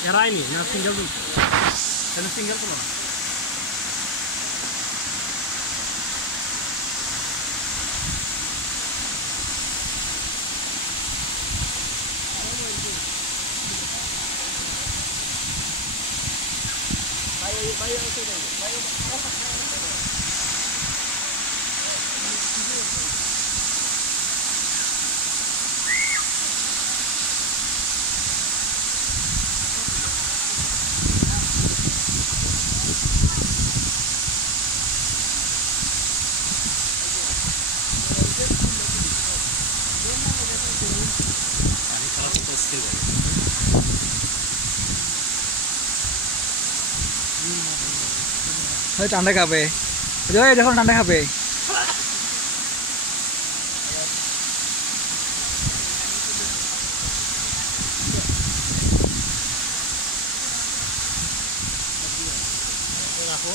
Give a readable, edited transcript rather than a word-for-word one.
এরাইনি না সিঙ্গেল দুল তাহলে সিঙ্গেল তুলো না ভাই ওকে দেন ভাই ঠান্ডা খাবে দেখো ঠান্ডা খাবে রাখো